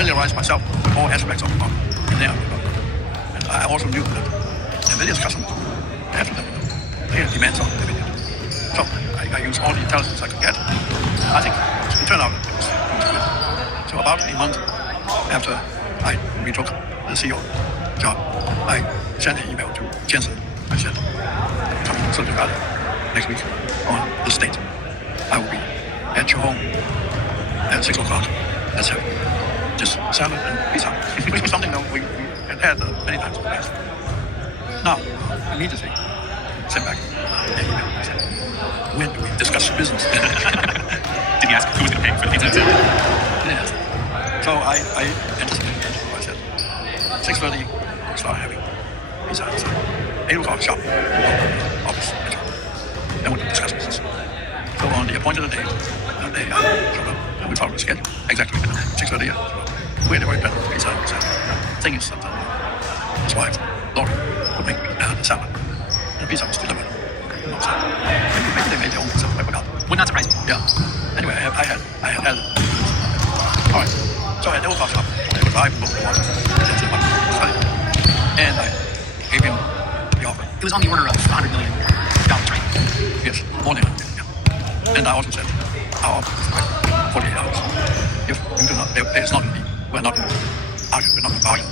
familiarize myself with all aspects of economy. And I also knew that NVIDIA's customers have to pay the demands on NVIDIA. So I used all the intelligence I could get. I think it turned out it was good. So about a month after I retook the CEO job, I sent an email to Jensen. I said, come to Silicon Valley next week on this date. I will be at your home at 6 o'clock. Let's have just salad and pizza, which was something that we had many times in the past. Now, immediately, sent back an email. I said, when do we discuss business? Did he ask who was going to pay for the pizza and salad? Yes. So I anticipated that. I said, 6:30, we'll start having pizza and salad. 8 o'clock, sharp. Office. Then we'll discuss business. So on the appointed day, they showed up. And we followed the schedule. Exactly. 6:30. We had a very better pizza and salad. Thing is that his wife, Laurie, would make the salad. And the pizza was delivered. Maybe they made their own pizza. I forgot. Would not surprise me. Yeah. Anyway, I had all right. So I never thought up. I was driving over the water. And I gave him the offer. It was on the order of $100 million, right? Yes, more than 100 million. Yeah. And I also said, our offer is like 48 hours. If you do not, it's not going to be, we're not going to argue, we're not going to argue.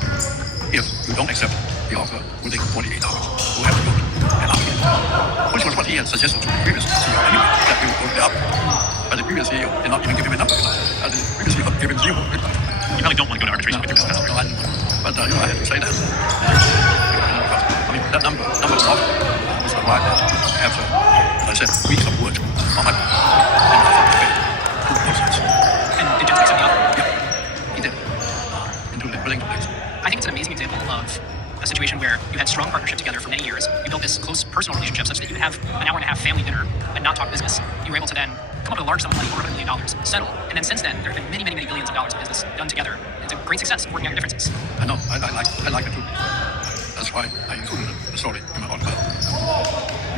If you don't accept the offer within 48 hours, we'll have to go and argue. Which was what he had suggested to the previous CEO anyway, that we would go there up. But the previous CEO did not even give him a number. The previous CEO gave him 0. You probably don't want to go to arbitration with your business customer. But I had to say that. I mean, that number was off. Was arrived at after, as I said, weeks of work on my part. And I thought, okay, good process. And did Jensen accept the offer? Yeah, he did. Into the building place. I think it's an amazing example of a situation where you had strong partnership together for many years. You built this close personal relationship such that you would have an hour-and-a-half family dinner and not talk business. You were able to then come up with a large sum of money, over $100 million, settle. And then since then, there have been many, many, many billions of dollars of business done together. It's a great success working out your differences. I know. I like it too. That's why I included the story in my article.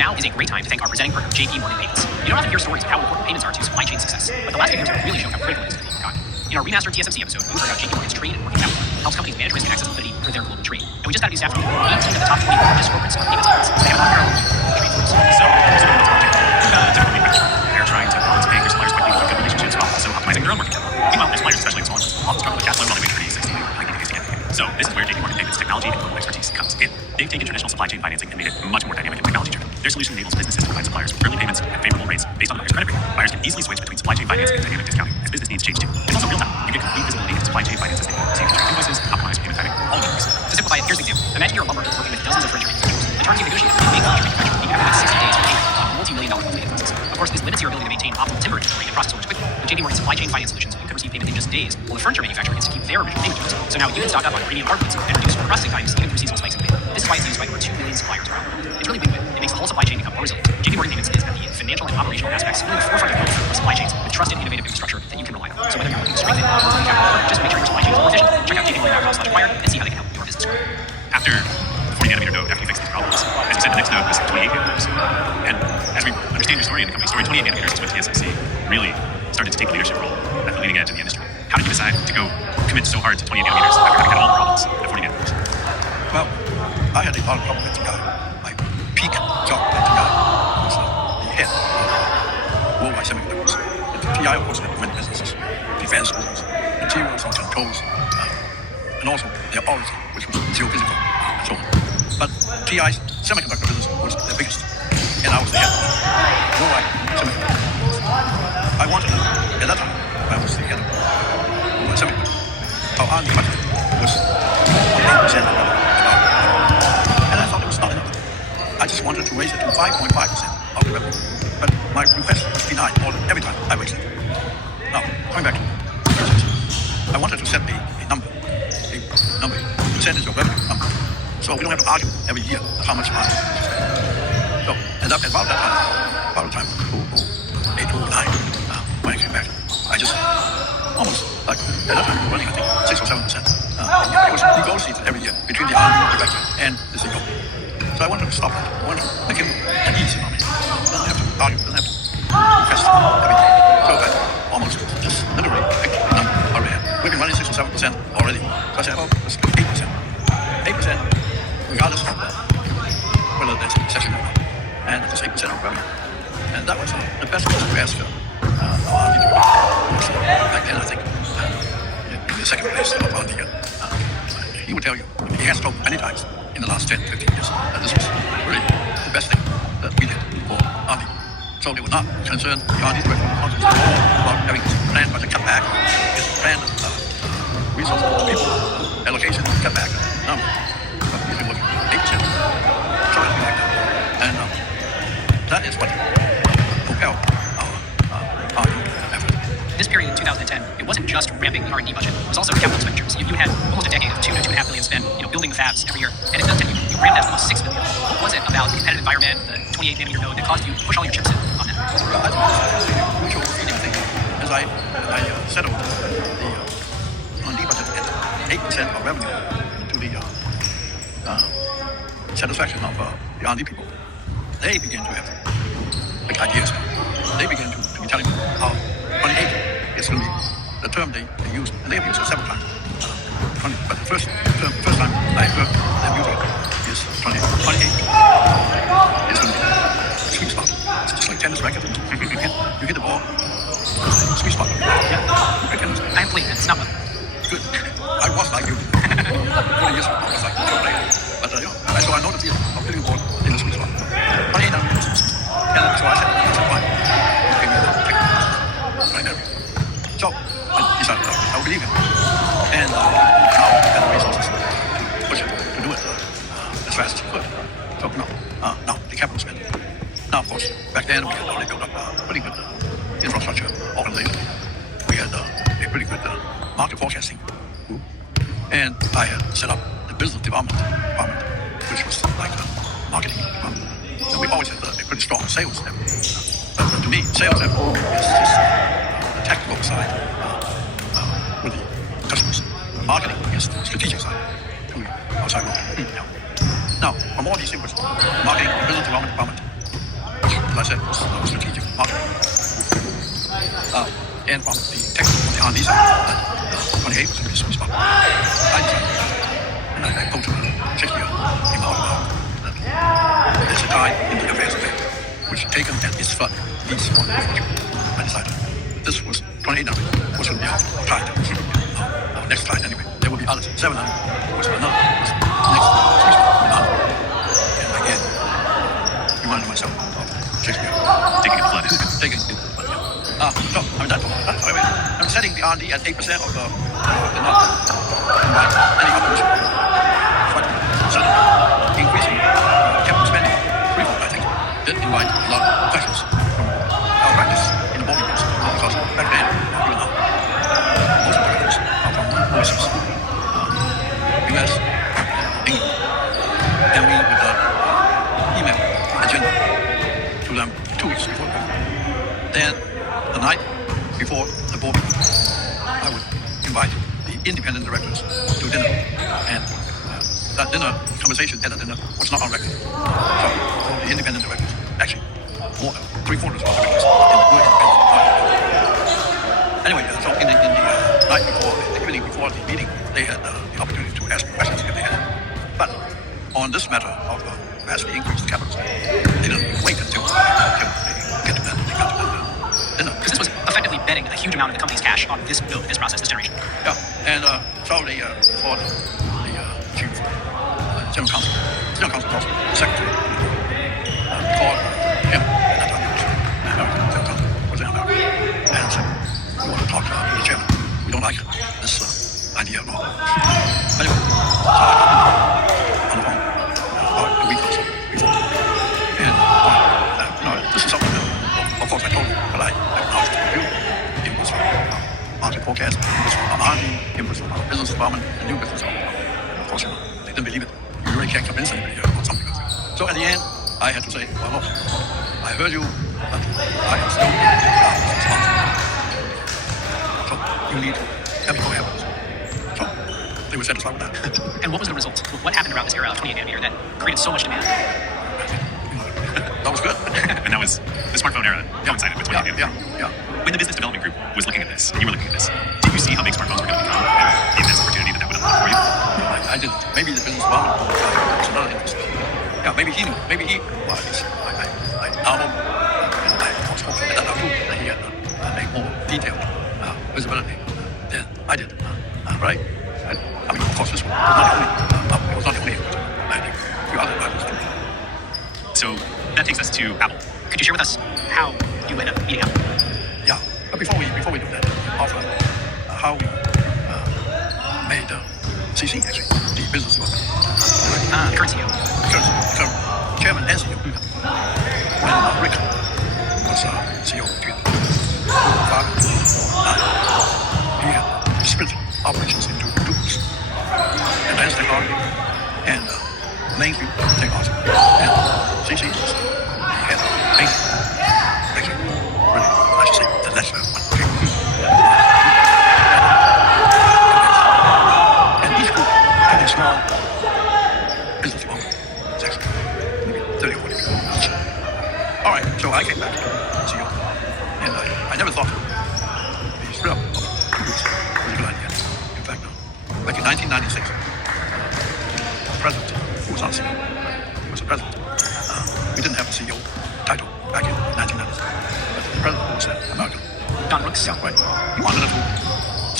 Now is a great time to thank our presenting partner, JP Morgan Payments. You don't often hear stories of how important payments are to supply chain success, but the last few years have really shown how critical it is to the global economy. In our remastered TSMC episode, we heard how JP Morgan's trade and working capital helps companies manage risk and access liquidity for their global trade. And we just got a new stat from 18 of the top 20 largest corporates on payments cards. So they have an unparalleled trade flows. So, typically, they're trying to balance paying their suppliers quickly with good relationships while also optimizing their own working capital. Meanwhile, their suppliers, especially the smaller ones, often struggle with cash flow while they wait for these things to get. So this is where JP Morgan Payments technology and global expertise comes in. They've taken traditional supply chain financing and made it much more dynamic and technology-driven. Their solution enables businesses to provide suppliers with early payments at favorable rates based on the buyer's credit rating. Buyers can easily switch between supply chain financing and dynamic discounting as business needs change too. It's also real-time. You get complete visibility into supply chain finances data, so you can track invoices, optimize payment timing, all in one place. To simplify it, here's an example. Imagine you're a lumber working with dozens of furniture manufacturers. The terms you negotiate can make furniture manufacturer even after 60 days for payment on multi-million-dollar monthly invoices. Of course, this limits your ability to maintain optimal timber inventory and process orders quickly. With JP Morgan supply chain finance solutions, you can receive payment in just days, while the furniture manufacturer gets to keep their original payment terms. So now you can stock up on premium hardwoods and reduce order processing times even through seasonal spikes in demand. This is why it's used by over 2 million suppliers around the world. It's really win-win. It makes the whole supply chain become more resilient. JP Morgan Payments is at the financial and operational aspects, really the forefront of growth for supply chains with trusted, innovative infrastructure that you can rely on. So whether you're looking to strengthen or just make sure your supply chain is more efficient, check out jpmorgan.com/acquire and see how they can help your business grow. After the 40 nanometer node, after you fix these problems, as you said, the next node was 28 nanometers. And as we understand your story and the company story, 28 nanometers is when TSMC really started to take a leadership role at the leading edge in the industry. How did you decide to go commit so hard to 28 nanometers after having had all the problems at 40 nanometers? Well, I had a lot of problems with TI. My peak job at TI was the head of worldwide semiconductors. And TI, of course, had many businesses, defense business, materials and controls, and also their origin, which was geophysical and so on. But TI's semiconductor business was the biggest, and I was the head of worldwide semiconductor business. I wanted to, at that time, I was the head of worldwide semiconductor. Our R&D budget was 8% of revenue. And I thought it was not enough. I just wanted to raise it to 5.5% of the revenue. But my request was denied every time I raised it. Now, coming back to the research, I wanted to set a number, percentage of revenue number, so we don't have to argue every year how much money. So, and about the time, 2008, 2009, when I came back, I just almost, like, at that time, we were running, I think, 6 or 7%. It was negotiated every year between the R&D director and the CEO. So I wanted to stop that. I wanted to make it an easy money. Doesn't have to argue, doesn't have to invest every day. So I almost just literally picked a number already. We've been running 6 or 7%. 7% already. So I said, oh, let's do 8%. 8%, regardless of whether there's a recession or not. And it's 8% of revenue. And that was the best US film. Back then, I think, in the second place of R&D. He would tell you, he has told many times in the last 10, 15 years that this was really the best thing that we did for R&D. So they were not concerned, the R&D director was not about having his planned budget cut back, his planned resource people allocation cut back. No, but he's been working 8%. So anything like that. And that is what propelled our R&D effort. This period in 2010, it wasn't just ramping the R&D budget. It was also capital expenditures. You had almost a decade of $2 to $2.5 billion spent, building the fabs every year. And in 2010, you ramped that to almost $6 billion. What was it about the competitive environment, the 28 nanometer node, that caused you to push all your chips in on that? I think it's a mutual thing. As I settled the R&D budget at 8% of revenue to the satisfaction of the R&D people, they began to have big ideas. They began to be telling me how 28 is going to be the term they use, and they have used it several times. But the first time I heard them using it is 28. 28 is going to be a sweet spot. It's just like tennis racket. You hit the ball, sweet spot. Yeah. I have played tennis, not well. Good. I was like you. 40 years ago, I was like you player. But so I know the feeling of hitting the ball in the sweet spot. 28 now is the sweet spot. And so I said, that's fine. Give me the technical right there. So I decided I will believe him. And now I had the resources to push it, to do it as fast as he could. So now the capital spending. Now, of course, back then we had already built up a pretty good infrastructure organization. We had a pretty good market forecasting group. And I had set up the business development department, which was like a marketing department. And we always had a pretty strong sales effort. But to me, sales effort is just the tactical side with the customers. Marketing is the strategic side to the outside world. Now, from all these inputs, marketing, business development department, which, as I said, was strategic marketing. And from the technical, the R&D side, 28 was a really sweet spot. I decided and I go to Shakespeare in about that there's a time in the affairs of man, which taken at its flood leads on the future. I decided this was 28 now, was going to be our tide. Our next tide anyway. There will be others. 700 was another. Was next sweet spot. And again, reminded myself of Shakespeare. Taking a flood. Taking it. So, I'm setting the R&D at 8% of the not invite any opposition. But suddenly, increasing capital spending threefold, I think, did invite a lot of questions from our practice in the board meetings. Because back then, even now, most of the directors are from overseas, US, England, and we would email agenda to them 2 weeks before the board. Then, the night before the board meeting, I would invite the independent directors to dinner. And that dinner conversation at the dinner was not on record. So the independent directors, actually, more than 3/4 of the directors were independent. Anyway, so in the night before, the evening before the meeting, they had the opportunity to ask me questions if they had. But on this matter of vastly increased capital, they didn't wait until they get to that. They got to that dinner. Because this was effectively betting a huge amount of the company's cash on this build, this process, this generation. Yeah, and so for the chief general counsel, the secretary, called him at that time, general counsel, was in America, and said, "We want to talk to the chairman. We don't like this idea at all." Anyway, so I got on the phone about a week or so before, and this is something that, of course, I told him, but I acknowledged to review. It was market forecast, it was from R&D, it was from our business development, and new business development. Of course, they didn't believe it. You really can't convince anybody about something like that. So at the end, I had to say, well, look, I heard you, but I am still responsible. So you need to help me go ahead with this. So they were satisfied with that. And what was the result? What happened around this era of 28 nanometer that created so much demand? That was good. And that was the smartphone era coincided with 28 nanometer. Yeah. When the business development group was looking at this, and you were looking at this, did you see how big smartphones were going to become? maybe the business development was another interest. Yeah, maybe he knew. Maybe he. Well, I now hope, and I of course hope at that too that he had a more detailed visibility than I did. Right? And, I mean, of course, this was not the only. It was not the only. I think the other items too. So that takes us to Apple. Could you share with us how you ended up meeting Apple? Yeah, but before we do that, also how we made CC actually the business development. The current CEO. So chairman and CEO. When Rick was CEO between father he had split operations into two groups: advanced technology and mainstream technology. And CC was the head of mainstream. Actually, really, I should say the lesser one. And each group had a small business development section, maybe 30 or 40 people each. All right, so I came back to CEO, and I never thought the split up of two groups was a good idea. In fact, back in 1996, the president, who was not CEO, he was the president. We didn't have a CEO title back in 1996, but the president was American. Don Brooks. Yeah, right. He wanted to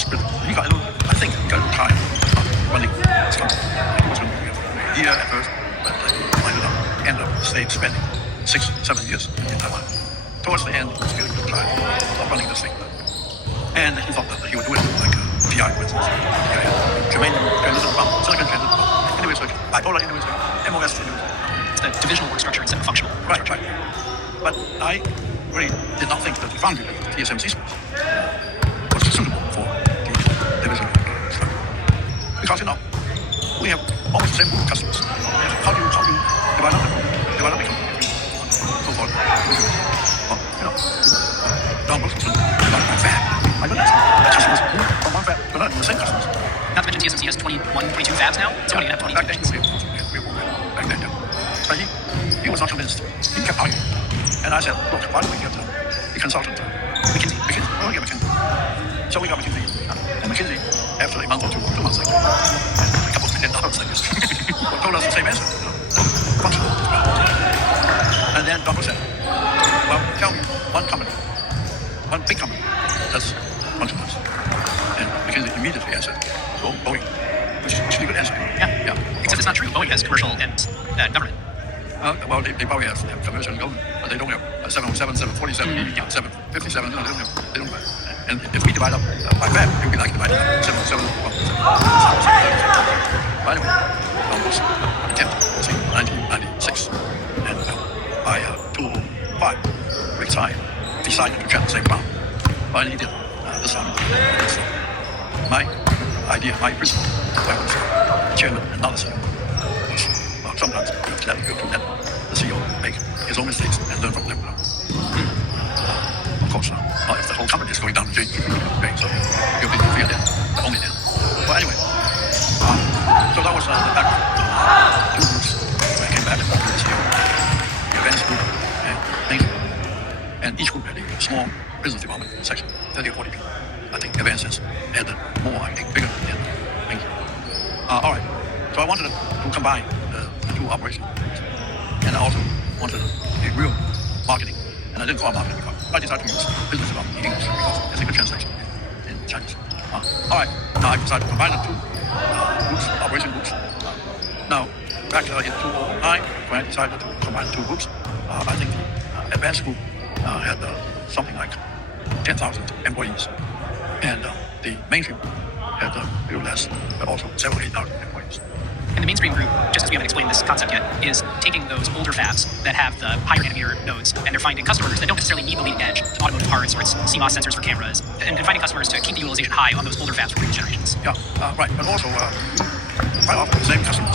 split. He got a little, I think, he got a little tired of running this company. He was going to be a year at first, but he ended up spending 6-7 years in Taiwan. Towards the end, he was getting tired of running this thing. And he thought that he would do it like TI, for instance. TI had germanium transition pump, silicon transition pump, innovative circuit, bipolar innovative circuit, MOS innovative. It's the divisional work structure instead of functional. Right. But I really did not think that the foundry business, the TSMC space, was suitable for the divisional structure. Because, we have almost the same group of customers. How do you divide up the company? So forth. Well, Don Brooks was divided by fab. My goodness. That customers from one fab to another, the same customers. Not to mention TSMC has 21, 22 fabs now. So Yeah, have 20 back then, divisions. back then, yeah. But he was not convinced. He kept arguing. And I said, look, why don't we get the consultant? McKinsey. We'll get McKinsey. So we got McKinsey. And McKinsey, after a month or 2 months, like, and a couple of $1 million, I guess, told us the same answer. Functional. And then Don said, well, tell me one big company that's functional. And McKinsey immediately answered, well, Boeing, which is a good answer. Yeah. Except it's not true. Boeing has commercial and government. Well, they probably have commercial and government, but they don't have 707, 747, 757. No, they don't have. And if we divide up by fab, it would be like dividing up 707. By the way, almost attempt was in 1996, and by 2005, Rick Tsai decided to tread the same ground. But he did this time. My idea, my principle, I was chairman and not the CEO. Well, sometimes you have to let the CEO make his own mistakes and learn from them. Of course, not if the whole company is going down the drain. Okay, so you'll be fear then, only then. But anyway, so that was the background. Two groups. I came back to the CEO, the advanced group, and main group. And each group had a small business development section, 30 or 40 people. I think advances had more, I think, bigger than main group. All right. So I wanted to combine the two operations. And I also wanted a real marketing. And I didn't call it marketing because I decided to use business development in English because it's a good translation in Chinese. All right. Now I decided to combine the two groups, operation groups. Now, back in 2009, when I decided to combine the two groups, I think the advanced group had something like 10,000 employees. And the mainstream had a little less, but also 7,000 employees. And the mainstream group, just as we haven't explained this concept yet, is taking those older fabs that have the higher nanometer nodes, and they're finding customers that don't necessarily need the leading edge to automotive parts or it's CMOS sensors for cameras, and finding customers to keep the utilization high on those older fabs for previous generations. Yeah, right. But also, quite often the same customers